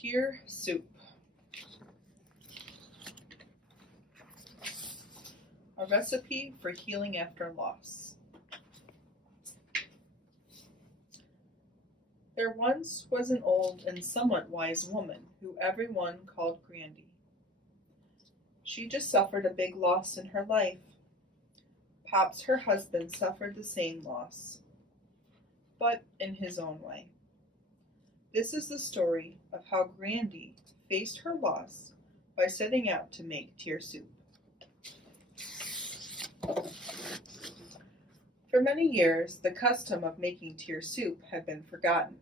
Tear soup. A recipe for healing after loss. There once was an old and somewhat wise woman who everyone called Grandy. She just suffered a big loss in her life. Pops, her husband, suffered the same loss, but in his own way. This is the story of how Grandy faced her loss by setting out to make tear soup. For many years, the custom of making tear soup had been forgotten.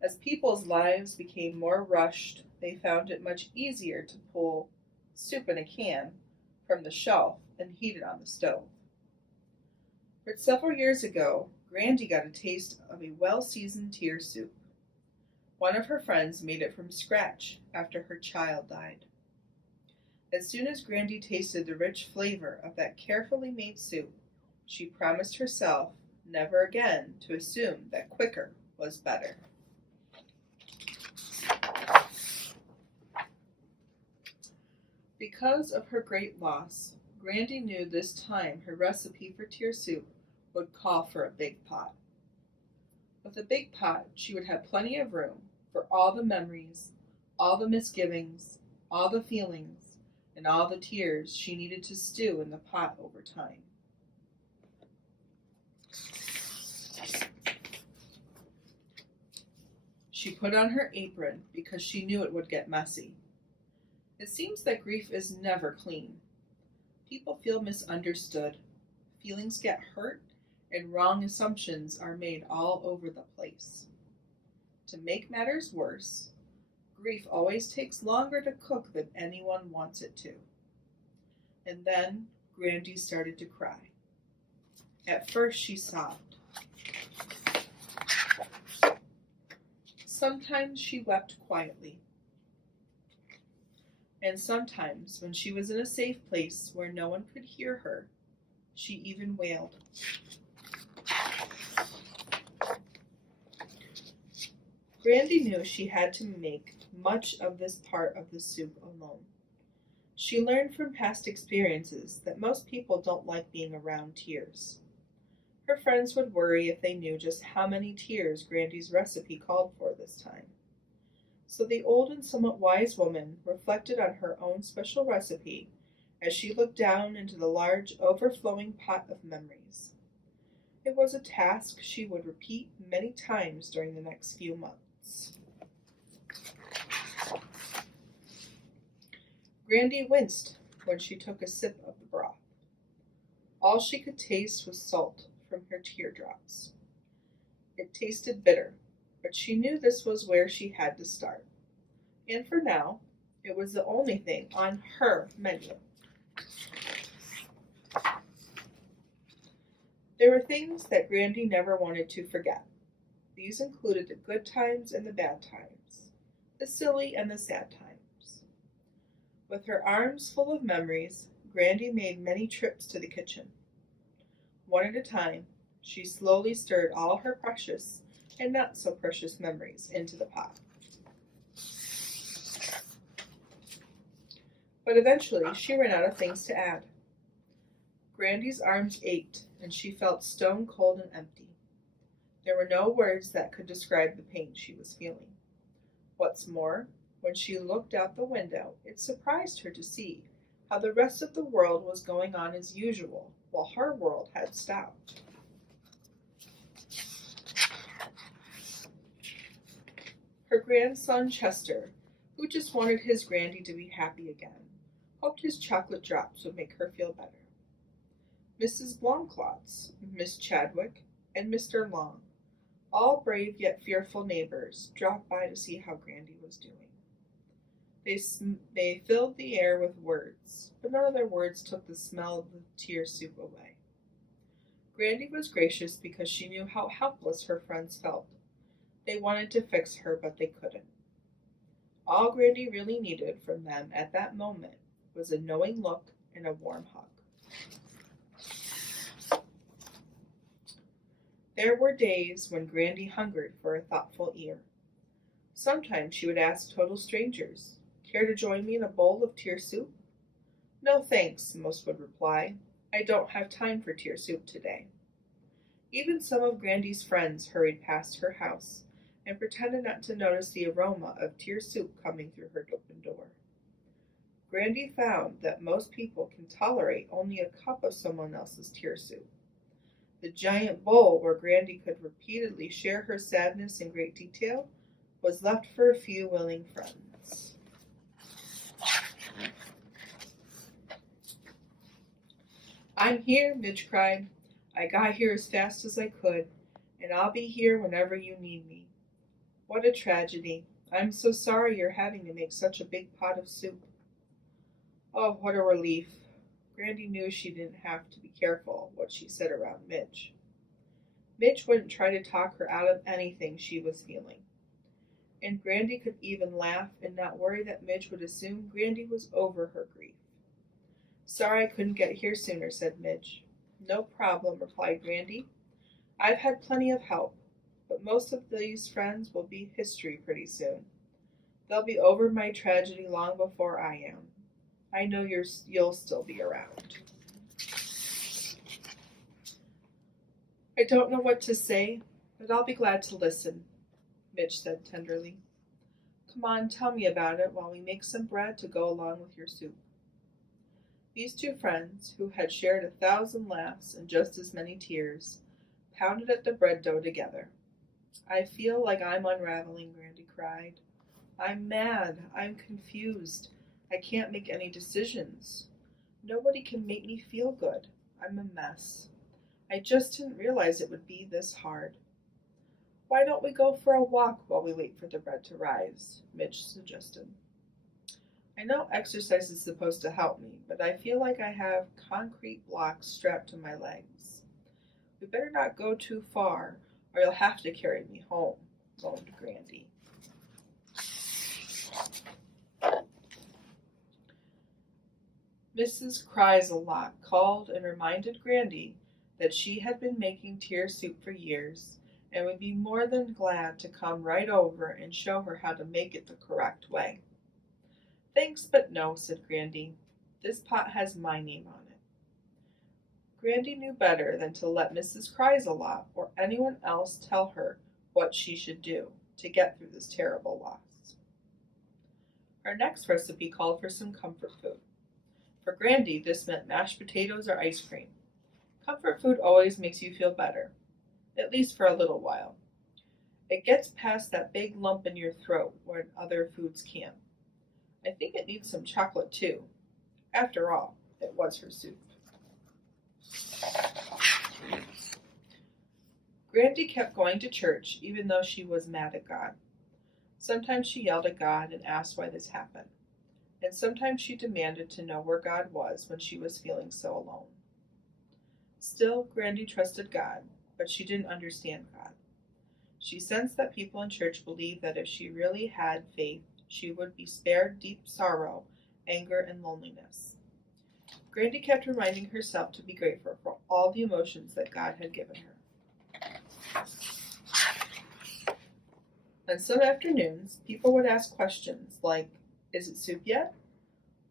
As people's lives became more rushed, they found it much easier to pull soup in a can from the shelf and heat it on the stove. But several years ago, Grandy got a taste of a well-seasoned tear soup. One of her friends made it from scratch after her child died. As soon as Grandy tasted the rich flavor of that carefully made soup, she promised herself never again to assume that quicker was better. Because of her great loss, Grandy knew this time her recipe for tear soup would call for a big pot. With a big pot, she would have plenty of room for all the memories, all the misgivings, all the feelings, and all the tears she needed to stew in the pot over time. She put on her apron because she knew it would get messy. It seems that grief is never clean. People feel misunderstood, feelings get hurt, and wrong assumptions are made all over the place. To make matters worse, grief always takes longer to cook than anyone wants it to. And then Grandy started to cry. At first she sobbed. Sometimes she wept quietly. And sometimes, when she was in a safe place where no one could hear her, she even wailed. Grandy knew she had to make much of this part of the soup alone. She learned from past experiences that most people don't like being around tears. Her friends would worry if they knew just how many tears Grandy's recipe called for this time. So the old and somewhat wise woman reflected on her own special recipe as she looked down into the large, overflowing pot of memories. It was a task she would repeat many times during the next few months. Grandy winced when she took a sip of the broth. All she could taste was salt from her teardrops. It tasted bitter, but she knew this was where she had to start. And for now, it was the only thing on her menu. There were things that Grandy never wanted to forget. These included the good times and the bad times, the silly and the sad times. With her arms full of memories, Grandy made many trips to the kitchen. One at a time, she slowly stirred all her precious and not so precious memories into the pot. But eventually, she ran out of things to add. Grandy's arms ached, and she felt stone cold and empty. There were no words that could describe the pain she was feeling. What's more, when she looked out the window, it surprised her to see how the rest of the world was going on as usual, while her world had stopped. Her grandson Chester, who just wanted his Grandy to be happy again, hoped his chocolate drops would make her feel better. Mrs. Blomklots, Miss Chadwick, and Mr. Long, all brave yet fearful neighbors, dropped by to see how Grandy was doing. They filled the air with words, but none of their words took the smell of the tear soup away. Grandy was gracious because she knew how helpless her friends felt. They wanted to fix her, but they couldn't. All Grandy really needed from them at that moment was a knowing look and a warm hug. There were days when Grandy hungered for a thoughtful ear. Sometimes she would ask total strangers, "Care to join me in a bowl of tear soup?" "No, thanks," most would reply. "I don't have time for tear soup today." Even some of Grandy's friends hurried past her house and pretended not to notice the aroma of tear soup coming through her open door. Grandy found that most people can tolerate only a cup of someone else's tear soup. The giant bowl where Grandy could repeatedly share her sadness in great detail was left for a few willing friends. "I'm here," Midge cried. "I got here as fast as I could, and I'll be here whenever you need me. What a tragedy. I'm so sorry you're having to make such a big pot of soup." Oh, what a relief. Grandy knew she didn't have to be careful what she said around Midge. Midge wouldn't try to talk her out of anything she was feeling. And Grandy could even laugh and not worry that Midge would assume Grandy was over her grief. "Sorry I couldn't get here sooner," said Midge. "No problem," replied Grandy. "I've had plenty of help, but most of these friends will be history pretty soon. They'll be over my tragedy long before I am. I know you'll still be around." "I don't know what to say, but I'll be glad to listen," Midge said tenderly. "Come on, tell me about it while we make some bread to go along with your soup." These two friends, who had shared 1,000 laughs and just as many tears, pounded at the bread dough together. "I feel like I'm unraveling," Grandy cried. "I'm mad. I'm confused. I can't make any decisions. Nobody can make me feel good. I'm a mess. I just didn't realize it would be this hard." "Why don't we go for a walk while we wait for the bread to rise?" Midge suggested. "I know exercise is supposed to help me, but I feel like I have concrete blocks strapped to my legs." "We better not go too far, or you'll have to carry me home," moaned Grandy. Mrs. Cries-a-Lot called and reminded Grandy that she had been making tear soup for years and would be more than glad to come right over and show her how to make it the correct way. "Thanks, but no," said Grandy. "This pot has my name on it." Grandy knew better than to let Mrs. Cries-a-Lot or anyone else tell her what she should do to get through this terrible loss. Her next recipe called for some comfort food. For Grandy, this meant mashed potatoes or ice cream. Comfort food always makes you feel better, at least for a little while. It gets past that big lump in your throat when other foods can't. I think it needs some chocolate too. After all, it was her soup. Grandy kept going to church even though she was mad at God. Sometimes she yelled at God and asked why this happened. And sometimes she demanded to know where God was when she was feeling so alone. Still, Grandy trusted God, but she didn't understand God. She sensed that people in church believed that if she really had faith, she would be spared deep sorrow, anger, and loneliness. Grandy kept reminding herself to be grateful for all the emotions that God had given her. On some afternoons, people would ask questions like, "Is it soup yet?"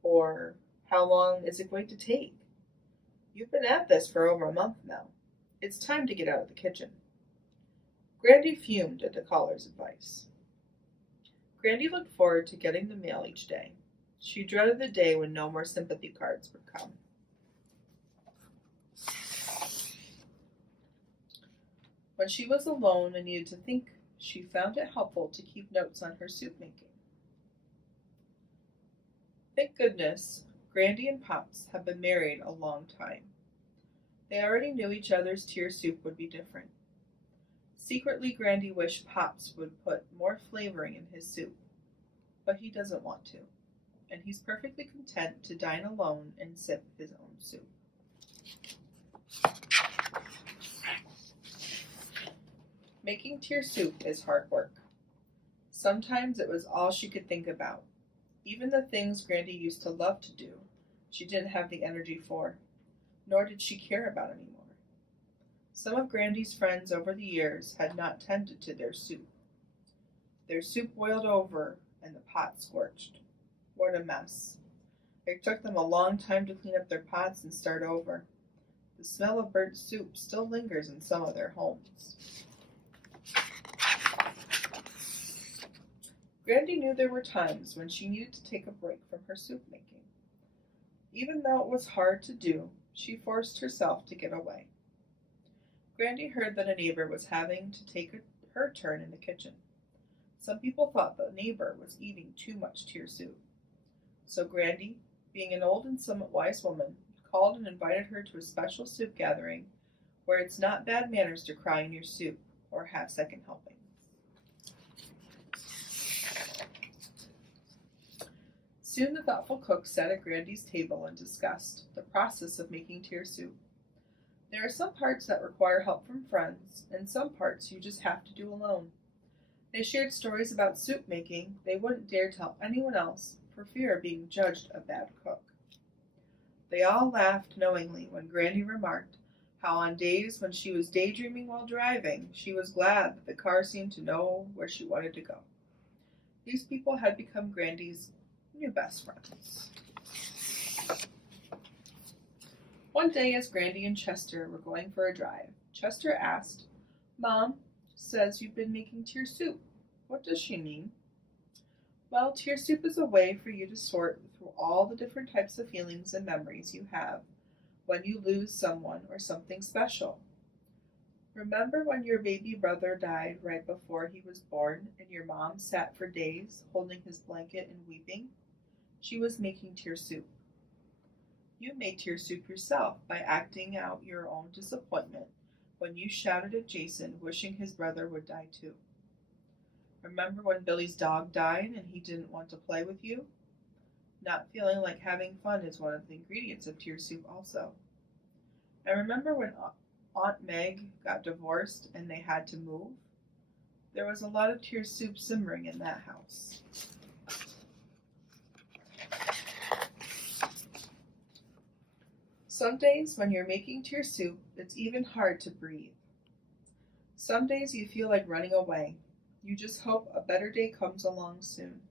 Or, "How long is it going to take?" "You've been at this for over a month now. It's time to get out of the kitchen." Grandy fumed at the caller's advice. Grandy looked forward to getting the mail each day. She dreaded the day when no more sympathy cards would come. When she was alone and needed to think, she found it helpful to keep notes on her soup making. Thank goodness, Grandy and Pops have been married a long time. They already knew each other's tear soup would be different. Secretly, Grandy wished Pops would put more flavoring in his soup, but he doesn't want to, and he's perfectly content to dine alone and sip his own soup. Making tear soup is hard work. Sometimes it was all she could think about. Even the things Grandy used to love to do, she didn't have the energy for, nor did she care about anymore. Some of Grandy's friends over the years had not tended to their soup. Their soup boiled over and the pot scorched. What a mess. It took them a long time to clean up their pots and start over. The smell of burnt soup still lingers in some of their homes. Grandy knew there were times when she needed to take a break from her soup making. Even though it was hard to do, she forced herself to get away. Grandy heard that a neighbor was having to take her turn in the kitchen. Some people thought the neighbor was eating too much tear soup. So Grandy, being an old and somewhat wise woman, called and invited her to a special soup gathering where it's not bad manners to cry in your soup or have second helpings. Soon the thoughtful cook sat at Grandy's table and discussed the process of making tear soup. There are some parts that require help from friends, and some parts you just have to do alone. They shared stories about soup making they wouldn't dare tell anyone else for fear of being judged a bad cook. They all laughed knowingly when Grandy remarked how on days when she was daydreaming while driving, she was glad that the car seemed to know where she wanted to go. These people had become Grandy's new best friends. One day as Grandy and Chester were going for a drive, Chester asked, "Mom says you've been making tear soup. What does she mean?" "Well, tear soup is a way for you to sort through all the different types of feelings and memories you have when you lose someone or something special. Remember when your baby brother died right before he was born and your mom sat for days holding his blanket and weeping? She was making tear soup. You made tear soup yourself by acting out your own disappointment when you shouted at Jason wishing his brother would die too. Remember when Billy's dog died and he didn't want to play with you? Not feeling like having fun is one of the ingredients of tear soup also. And remember when Aunt Meg got divorced and they had to move? There was a lot of tear soup simmering in that house." Some days when you're making tear soup, it's even hard to breathe. Some days you feel like running away. You just hope a better day comes along soon.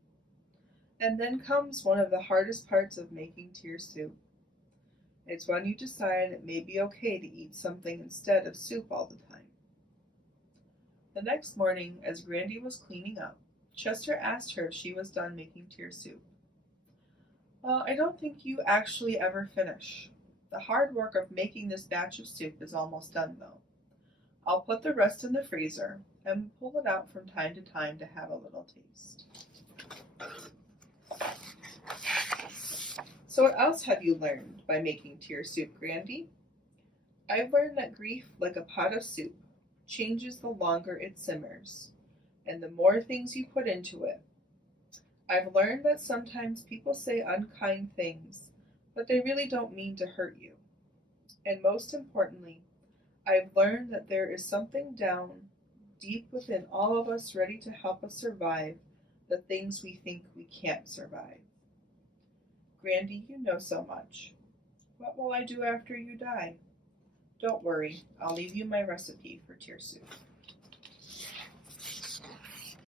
And then comes one of the hardest parts of making tear soup. It's when you decide it may be okay to eat something instead of soup all the time. The next morning, as Grandy was cleaning up, Chester asked her if she was done making tear soup. "Well, I don't think you actually ever finish. The hard work of making this batch of soup is almost done, though. I'll put the rest in the freezer and pull it out from time to time to have a little taste." So what else have you learned by making tear soup, Grandy? I've learned that grief, like a pot of soup, changes the longer it simmers, and the more things you put into it. I've learned that sometimes people say unkind things, but they really don't mean to hurt you. And most importantly, I've learned that there is something down deep within all of us ready to help us survive the things we think we can't survive. Grandy, you know so much. What will I do after you die? Don't worry, I'll leave you my recipe for tear soup.